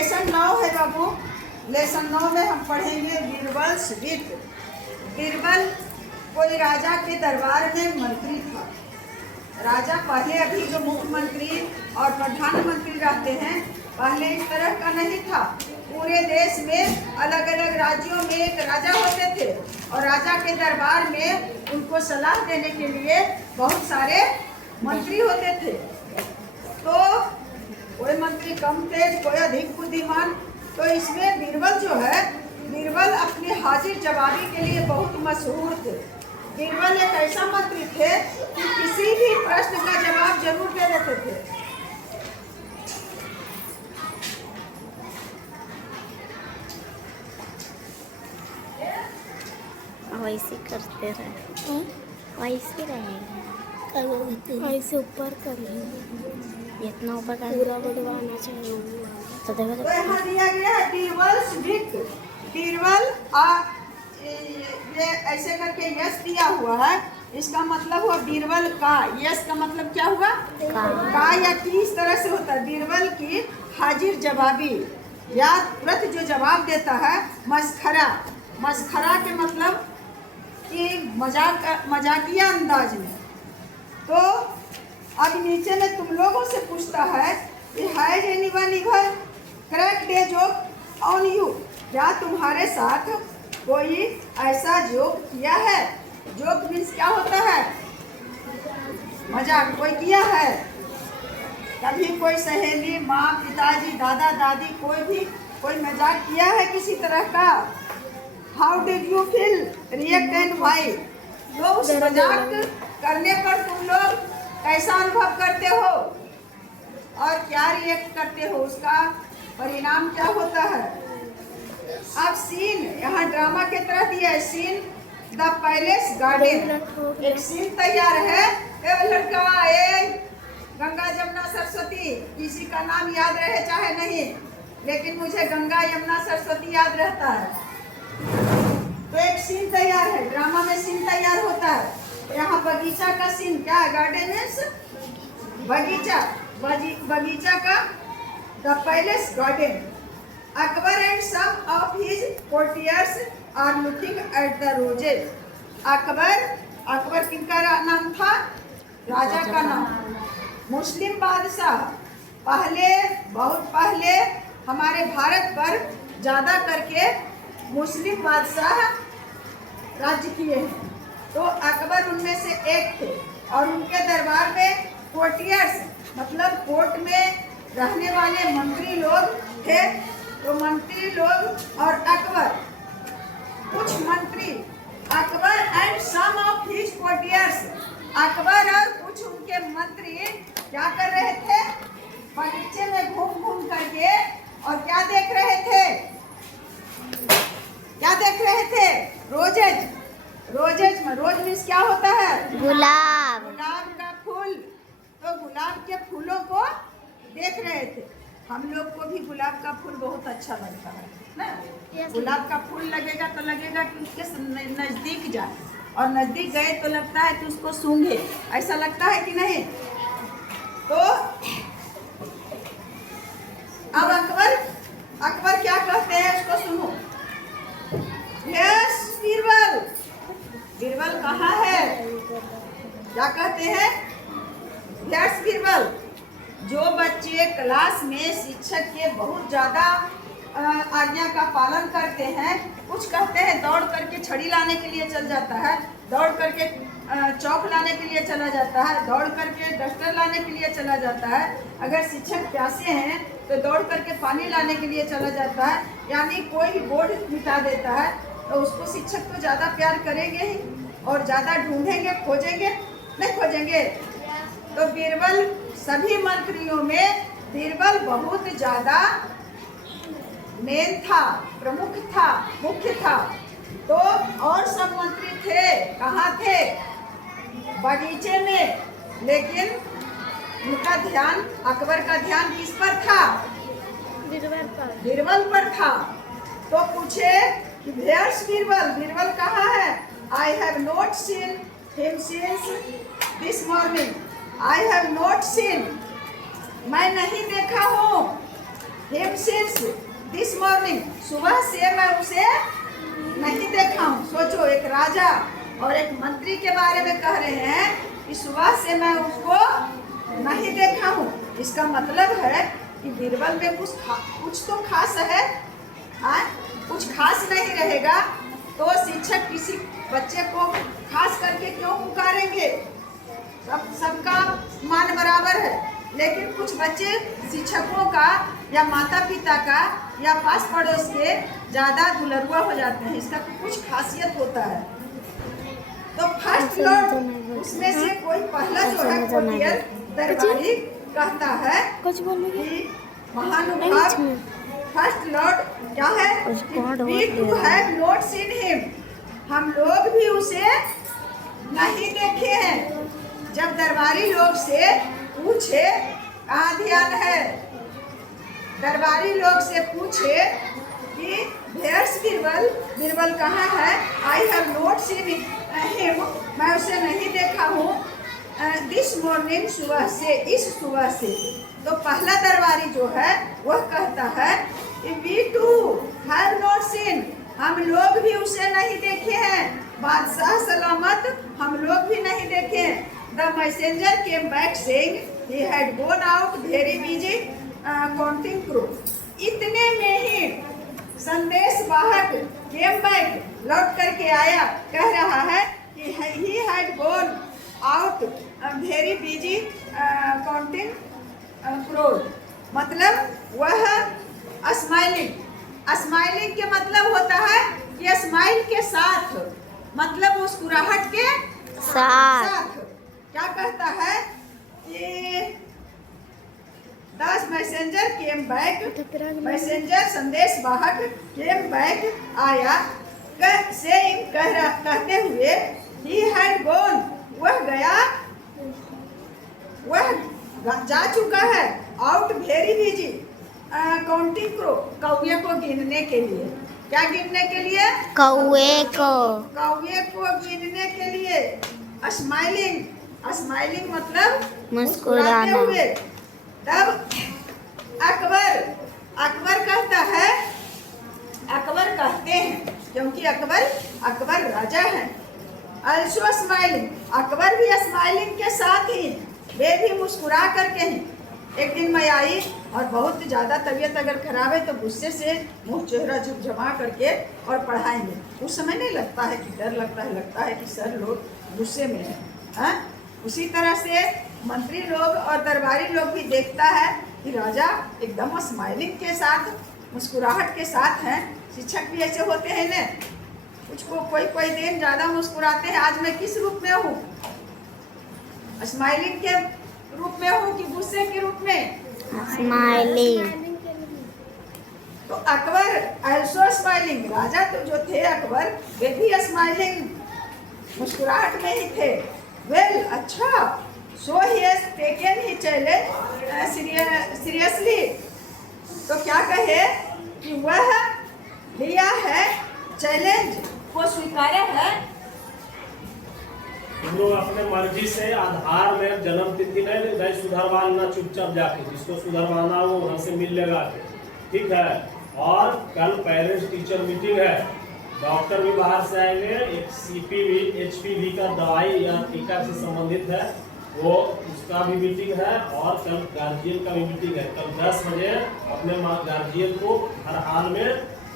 Lesson 9 है बाबू। Lesson 9 में हम पढ़ेंगे बीरबल स्वित। बीरबल कोई राजा के दरबार में मंत्री था। राजा पहले अभी जो मुख्यमंत्री और प्रधानमंत्री रहते हैं, पहले इस तरह का नहीं था। पूरे देश में अलग अलग राज्यों में एक राजा होते थे और राजा के दरबार में उनको सलाह देने के लिए बहुत सारे मंत्री होते थे। तो कोई मंत्री कम थे, कोई अधिक बुद्धिमान। तो इसमें बीरबल जो है, बीरबल अपने हाजिर जवाबी के लिए बहुत मशहूर थे। बीरबल एक ऐसा मंत्री थे कि किसी भी प्रश्न का जवाब जरूर दे देते थे। वैसे करते रहे, वैसे रहेगा, ऐसे ऊपर कर लेंगे, इतना ऊपर कर पूरा बढ़वाना चाहिए। तो देखो तो यहाँ दिया गया है बीरबल स्वित। बीरबल ये ऐसे करके यस दिया हुआ है, इसका मतलब हुआ बीरबल का। यस का मतलब क्या हुआ? का या की इस तरह से होता है। बीरबल की हाजिर जवाबी या तुरंत जो जवाब देता है, मस्खरा। मस्खरा के मतलब कि मजाकिया अंदाज में। तो अब नीचे में तुम लोगों से पूछता है कि has anyone ever cracked a joke on you? क्या तुम्हारे साथ कोई ऐसा जोक किया है? जोक मीन्स क्या होता है? मजाक कोई किया है? कभी कोई सहेली, माँ, पिताजी, दादा, दादी, कोई मजाक किया है किसी तरह का? How did you feel react and why? तो उस मजाक करने पर तुम लोग कैसा अनुभव करते हो और क्या रिएक्ट करते हो? उसका परिणाम क्या होता है? अब सीन यहाँ ड्रामा के तरह दिया है। Seen the palace garden. एक सीन तैयार है। ए लड़का, ए गंगा जमुना सरस्वती, किसी का नाम याद रहे चाहे नहीं, लेकिन मुझे गंगा यमुना सरस्वती याद रहता है। तो एक सीन तैयार है, ड्रामा में सीन तैयार होता है। यहाँ बगीचा का सीन क्या है? गार्डन मीन्स बगीचा। बगीचा का the palace garden. Akbar and some of his courtiers are looking at the roses. Akbar किनका नाम था? राजा का नाम। मुस्लिम बादशाह बहुत पहले हमारे भारत पर ज़्यादा करके मुस्लिम बादशाह राज्य किए हैं। तो अकबर उनमें से एक थे और उनके दरबार में कोर्टियर्स मतलब कोर्ट में रहने वाले मंत्री लोग थे। तो मंत्री लोग और अकबर, कुछ मंत्री, Akbar and some of his courtiers, Akbar और कुछ उनके मंत्री क्या कर रहे थे? बगीचे में घूम घूम करके और क्या देख रहे थे? क्या देख रहे थे? रोजेज। रोजेज में रोज मीन्स क्या होता है? गुलाब। गुलाब का फूल। तो गुलाब के फूलों को देख रहे थे। हम लोग को भी गुलाब का फूल बहुत अच्छा लगता है ना। गुलाब का फूल लगेगा तो लगेगा कि उसके नजदीक जाए, और नजदीक गए तो लगता है कि उसको सूंघे। ऐसा लगता है कि नहीं? तो अब अकबर क्या कहते हैं उसको सुनो। यस बीरबल। बीरबल कहाँ है? क्या कहते हैं? यस बीरबल। जो बच्चे क्लास में शिक्षक के बहुत ज़्यादा आज्ञा का पालन करते हैं, कुछ कहते हैं दौड़ करके छड़ी लाने के लिए चल जाता है, दौड़ करके चौक लाने के लिए चला जाता है, दौड़ करके डस्टर लाने के लिए चला जाता है। अगर शिक्षक प्यासे हैं तो दौड़ करके पानी लाने के लिए चला जाता है, यानी कोई बोर्ड मिटा देता है, तो उसको शिक्षक तो ज़्यादा प्यार करेंगे ही और ज़्यादा ढूंढेंगे, खोजेंगे, नहीं खोजेंगे। तो बीरबल सभी मंत्रियों में बीरबल बहुत ज़्यादा मेन था, प्रमुख था, मुख्य था। तो और सब मंत्री थे, कहाँ थे? बगीचे में। लेकिन उनका ध्यान, अकबर का ध्यान किस पर था? बीरबल पर था। तो पूछे कि वेयर्स बीरबल? बीरबल कहाँ है? I have not seen him since this morning. I have not seen, मैं नहीं देखा हूँ him since this morning. सुबह से मैं उसे नहीं देखा हूँ। सोचो, एक राजा और एक मंत्री के बारे में कह रहे हैं कि सुबह से मैं उसको नहीं देखा हूँ। इसका मतलब है कि बीरबल में कुछ तो खास है। कुछ खास नहीं रहेगा तो शिक्षक किसी बच्चे को खास करके क्यों पुकारेंगे? सबका मान बराबर है, लेकिन कुछ बच्चे शिक्षकों का या माता पिता का या पास पड़ोस के ज़्यादा दुलरुआ हो जाते हैं। इसका कुछ खासियत होता है। तो फर्स्ट लॉर्ड उसमें से कोई पहला जो है कोटियल दरबारी कहता है कुछ बोलने कि महानुभाव फर्स्ट लॉर्ड क्या है? We too have not seen him. हम लोग भी उसे नहीं देखे हैं। जब दरबारी लोग से पूछे कहाँ ध्यान है, दरबारी लोग से पूछे कि Where's बीरबल, बीरबल कहाँ है? I have not seen him. मैं उसे नहीं देखा हूँ this morning, सुबह से, इस सुबह से। तो पहला दरबारी जो है वह कहता है कि We too have not seen. हम लोग भी उसे नहीं देखे हैं। बादशाह सलामत, हम लोग भी नहीं देखे। The messenger came back saying he had gone out very busy counting crow. इतने में ही संदेश वाहक came back, लौट करके आया, कह रहा है कि he had gone out very busy counting crow. मतलब वह स्माइलिंग के मतलब होता है कि स्माइल के साथ, मतलब मुस्कुराहट के साथ क्या कहता है कि दस मैसेंजर केम बैक, मैसेंजर संदेश वाहक केम बैक आया, कहते हुए ही हैड गॉन, वह गया, वह जा चुका है, out very busy counting crow, कौवे को गिनने के लिए। क्या गिनने के लिए? कौवे को गिनने के लिए। स्माइलिंग मतलब मुस्कुराना हुए। तब अकबर कहते हैं क्योंकि अकबर राजा है। also स्माइलिंग, अकबर भी स्माइलिंग के साथ ही, वे भी मुस्कुरा करके ही। एक दिन मैं आई और बहुत ज़्यादा तबीयत अगर खराब है तो गुस्से से मुंह चेहरा झुकझमा करके और पढ़ाएंगे। उस समय नहीं लगता है कि डर लगता है कि सर लोग गुस्से में हैं। उसी तरह से मंत्री लोग और दरबारी लोग भी देखता है कि राजा एकदम स्माइलिंग के साथ, मुस्कुराहट के साथ हैं। शिक्षक भी ऐसे होते हैं ना, कुछ कोई दिन ज़्यादा मुस्कुराते हैं। आज मैं किस रूप में हूँ? स्माइलिंग के रूप में हूँ कि गुस्से के रूप में? स्माइलिंग। तो अकबर also स्माइलिंग, राजा तो जो थे अकबर, वे भी स्माइलिंग, मुस्कुराहट में ही थे। वेल, अच्छा, so he has taken he challenge seriously. तो क्या कहे कि वह लिया है चैलेंज को, स्वीकारा है। हम लोग अपने मर्जी से आधार में जन्म तिथि नहीं सुधरवाना, चुपचाप जाके जिसको सुधरवाना वो वहाँ से मिल लेगा, ठीक है। और कल पेरेंट्स टीचर मीटिंग है, डॉक्टर भी बाहर से आएंगे, एक CPV HPV का दवाई या टीका से संबंधित है वो, उसका भी मीटिंग है। और कल गार्जियन का भी मीटिंग है। कल 10 बजे अपने गार्जियन को हर हाल में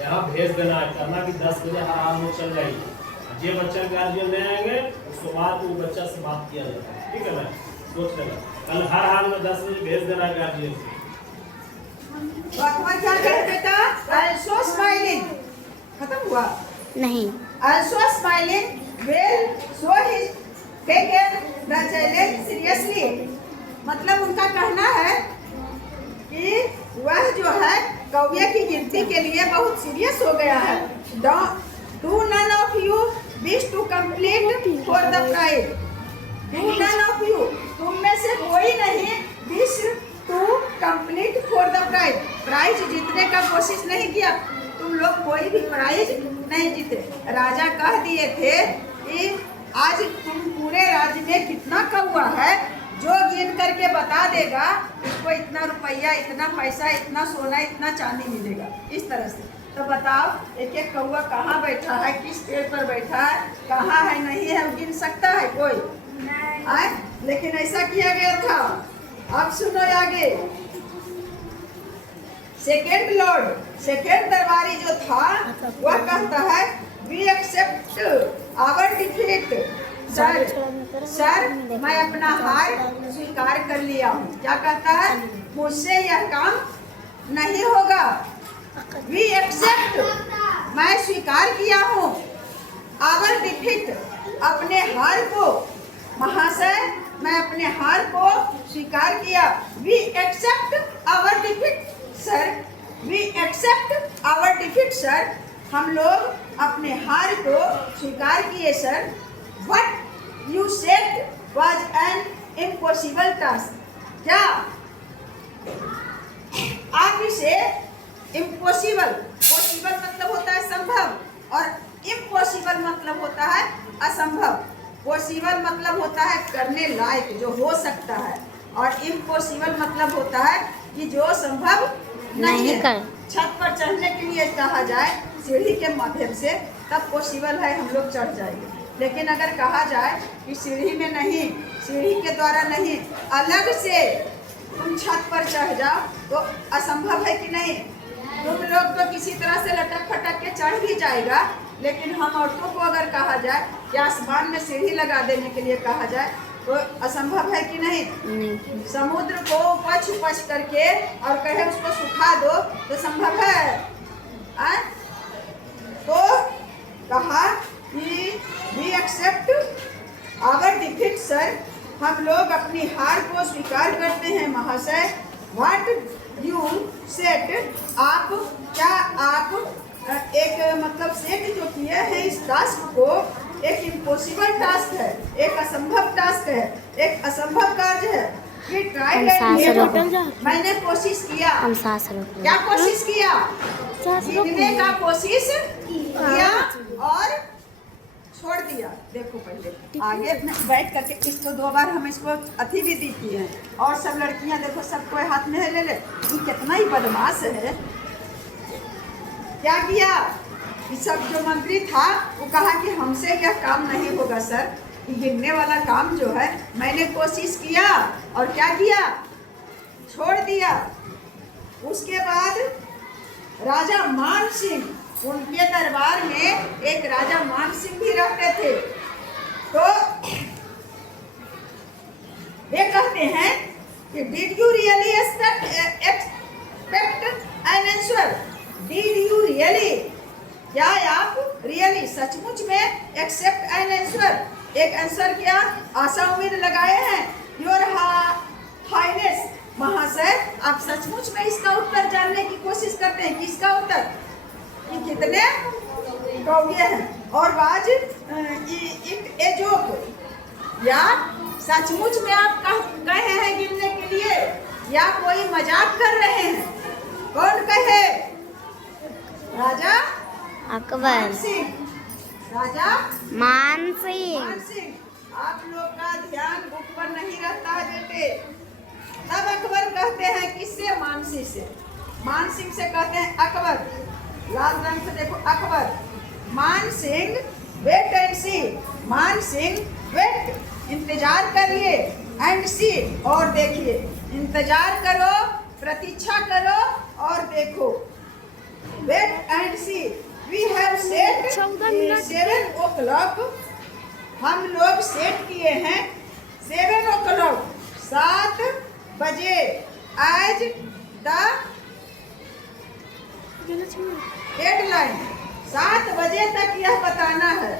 यहाँ भेज देना है, करना कि 10 बजे हर हाल में चल जाएगी। जे बच्चा गार्जियन नहीं आएंगे उसके बाद वो बच्चा से बात किया जाता है, ठीक है ना, सोच लेना। कल हर हाल में 10 बजे भेज देना है गार्जियन को। तो अकबर क्या कहे बेटा? also स्माइलिंग, खत्म हुआ? नहीं। also smiling, well, so he taken the challenge seriously. मतलब उनका कहना है कि वह जो है कौवे की गिनती के लिए बहुत सीरियस हो गया है। Do none of you wish to complete for the prize? Do none of you, तुम में से कोई नहीं wish to complete for the prize? Prize जीतने का कोशिश नहीं किया? तुम लोग कोई भी प्राइज नहीं जीते। राजा कह दिए थे कि आज तुम पूरे राज्य में कितना कौवा है जो गिन करके बता देगा उसको इतना रुपया, इतना पैसा, इतना सोना, इतना चांदी मिलेगा, इस तरह से। तो बताओ एक एक कौवा कहाँ बैठा है, किस पेड़ पर बैठा है, कहाँ है, नहीं है, वो गिन सकता है कोई? नहीं। लेकिन ऐसा किया गया था। अब सुनो आगे। सेकेंड लॉर्ड, सेकेंड दरबारी जो था वह कहता है we accept our defeat. Sir मैं अपना हार स्वीकार कर लिया हूँ। क्या कहता है? मुझसे यह काम नहीं होगा। वी एक्सेप्ट, मैं स्वीकार किया हूँ। आवर डिफीट, अपने हार को। महाशय मैं अपने हार को स्वीकार किया। We accept our defeat sir, we accept our defeat sir, हम लोग अपने हार को स्वीकार किए सर। What you said was an impossible task. क्या आप इसे इम्पॉसिबल, पॉसिबल मतलब होता है संभव और इम्पॉसिबल मतलब होता है असंभव। पॉसिबल मतलब होता है करने लायक, जो हो सकता है, और इम्पॉसिबल मतलब होता है कि जो संभव नहीं है। छत पर चढ़ने के लिए कहा जाए सीढ़ी के माध्यम से, तब पॉसिबल है हम लोग चढ़ जाएंगे। लेकिन अगर कहा जाए कि सीढ़ी में नहीं, सीढ़ी के द्वारा नहीं, अलग से तुम छत पर चढ़ जाओ, तो असंभव है कि नहीं? तुम लोग तो किसी तरह से लटक फटक के चढ़ भी जाएगा, लेकिन हम औरतों को अगर कहा जाए कि आसमान में सीढ़ी लगा देने के लिए कहा जाए, तो असंभव है कि नहीं? नहीं। समुद्र को उपच उपच करके और कहे उसको सुखा दो, तो संभव है? तो कहा कि we accept our defeat sir, हम लोग अपनी हार को स्वीकार करते हैं महाशय। व्हाट यू सेड, आप क्या आप एक मतलब सेट जो किए हैं इस टास्क को, एक इम्पॉसिबल टास्क है, एक असंभव टास्क है, एक असंभव कार्य है। कि ट्राई मैंने कोशिश किया। क्या कोशिश किया? जीतने का कोशिश किया और छोड़ दिया। देखो पहले आगे बैठ करके इसको 2 बार हम इसको अथी भी दी की है, और सब लड़कियां देखो सबको हाथ में ले ले। ये कितना ही बदमाश है। क्या किया? कि सब जो मंत्री था वो कहा कि हमसे क्या काम नहीं होगा सर, गिनने वाला काम जो है मैंने कोशिश किया और क्या किया? छोड़ दिया। उसके बाद राजा मान सिंह, उनके दरबार में एक राजा मान सिंह भी रहते थे। तो वे कहते हैं कि did you really expect an answer? Did you really, क्या आप रियली सचमुच में एक्सेप्ट एन आंसर, एक आंसर क्या आशा उम्मीद लगाए हैं? योर हाइनेस, महाशय आप सचमुच में इसका उत्तर जानने की कोशिश करते हैं। किसका उत्तर? कि कितने कौवे हैं। और बाज इट ए जोक, या सचमुच में आप कहे हैं गिनने के लिए, या कोई मजाक कर रहे हैं? कौन कहे? राजा अकबर सिंह, राजा मान सिंह। आप लोग का ध्यान बुक पर नहीं रहता है बेटे। तब अकबर कहते हैं किससे? मान सिंह से। मान सिंह से कहते हैं अकबर, लाल रंग से देखो अकबर। मान सिंह वेट एंड सी, मान सिंह वेट, इंतजार करिए, एंड सी, और देखिए। इंतजार करो, प्रतीक्षा करो और देखो। Wait and see, we have set 7 o'clock, हम लोग सेट किए हैं 7 o'clock, 7 बजे, एज द डेडलाइन, 7 बजे तक यह बताना है।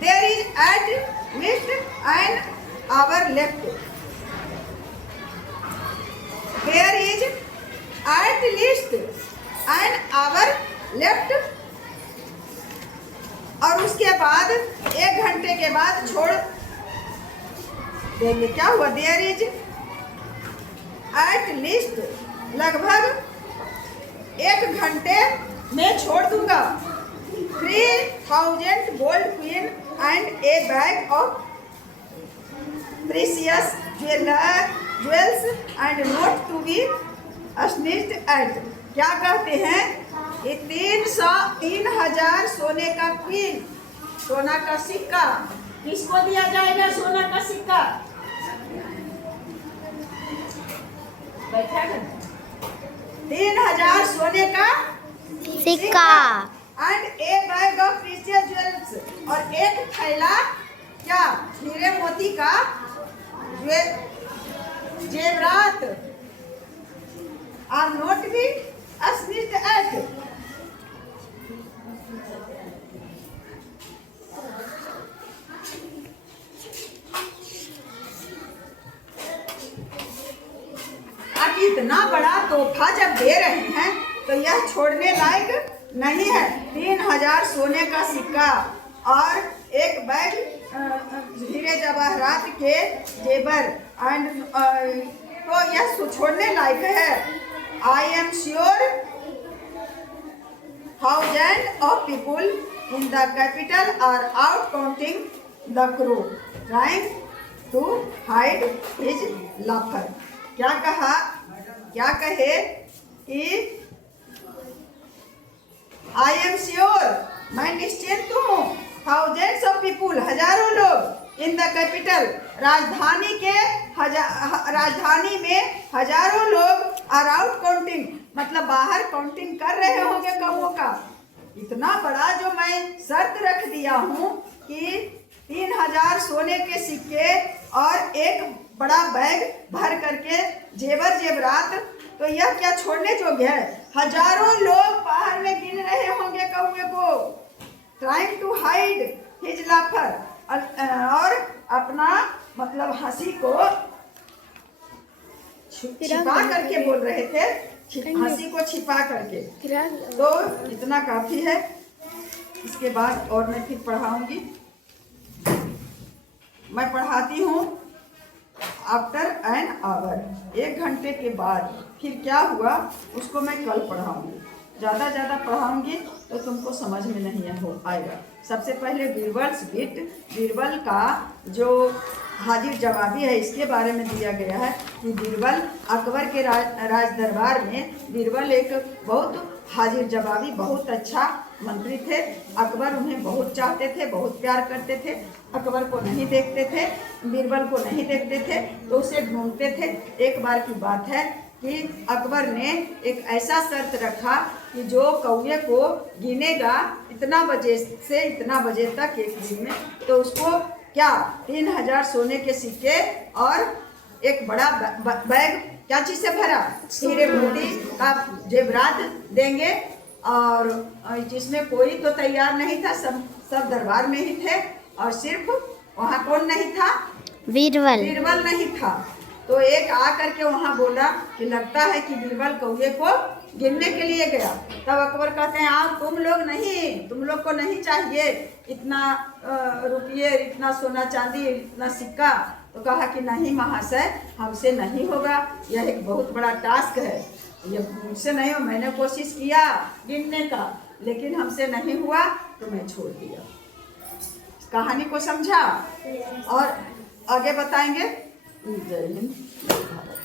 There is at least an hour left, there is at least an hour left, और उसके बाद 1 घंटे के बाद छोड़ देंगे। क्या हुआ? देयर इज एट लीस्ट, लगभग 1 घंटे में छोड़ दूंगा। 3000 gold queen and a bag of precious jewels and not to be snitched at. क्या कहते हैं? ये 3,000 सोने का क्वीन, सोना का सिक्का किसको दिया जाएगा? सोना का सिक्का बैठा है। 3,000 सोने का सिक्का and a bag of precious jewels, और एक थैला क्या? हीरे मोती का जेवरात are note B snitched eight. आप इतना बड़ा तोहफा जब दे रहे हैं तो यह छोड़ने लायक नहीं है। 3,000 सोने का सिक्का और एक बैग हीरे जवाहरात के जेवर एंड तो यह छोड़ने लायक है। I am sure thousand of people in the capital are out counting the crow trying to hide his laughter. क्या कहा? क्या कहे कि आई एम श्योर, मैं निश्चित हूँ, थाउजेंड्स ऑफ पीपुल, हजारों लोग, इन द कैपिटल, राजधानी के राजधानी में हजारों लोग आर आउट काउंटिंग, मतलब बाहर काउंटिंग कर रहे होंगे कौओं का। इतना बड़ा जो मैं शर्त रख दिया हूँ कि 3,000 सोने के सिक्के और एक बड़ा बैग भर करके जेवर जेवरात, तो यह क्या छोड़ने योग्य है? हजारों लोग बाहर में गिन रहे होंगे कौए को, ट्राइंग टू हाइड हिज लाफर, और अपना मतलब हंसी को छिपा करके बोल रहे थे, हंसी को छिपा करके। तो इतना काफी है, इसके बाद और मैं फिर पढ़ाऊंगी। मैं पढ़ाती हूँ आफ्टर एन आवर, 1 घंटे के बाद। फिर क्या हुआ उसको मैं कल पढ़ाऊंगी। ज़्यादा पढ़ाऊंगी तो तुमको समझ में नहीं आएगा। सबसे पहले बीरबल्स बिट, बीरबल का जो हाजिर जवाबी है इसके बारे में दिया गया है कि बीरबल अकबर के राज दरबार में बीरबल एक बहुत हाजिर जवाबी, बहुत अच्छा मंत्री थे। अकबर उन्हें बहुत चाहते थे, बहुत प्यार करते थे। अकबर को नहीं देखते थे, बीरबल को नहीं देखते थे, तो उसे ढूंढते थे। एक बार की बात है कि अकबर ने एक ऐसा शर्त रखा कि जो कौए को गिनेगा इतना बजे से इतना बजे तक एक दिन में, तो उसको क्या 3,000 सोने के सिक्के और एक बड़ा बैग क्या चीज़ से भरा, हीरे मोती का जेवरात देंगे। और जिसमें कोई तो तैयार नहीं था, सब दरबार में ही थे, और सिर्फ वहाँ कौन नहीं था? बीरबल। बीरबल नहीं था। तो एक आ करके वहाँ बोला कि लगता है कि बीरबल कौए को गिनने के लिए गया। तब अकबर कहते हैं आप तुम लोग नहीं, तुम लोग को नहीं चाहिए इतना रुपये, इतना सोना चांदी, इतना सिक्का। तो कहा कि नहीं महाशय, हमसे नहीं होगा, यह एक बहुत बड़ा टास्क है, ये मुझसे नहीं हो। मैंने कोशिश किया गिनने का, लेकिन हमसे नहीं हुआ, तो मैं छोड़ दिया। कहानी को समझा और आगे बताएंगे। जय हिंद, जय भारत।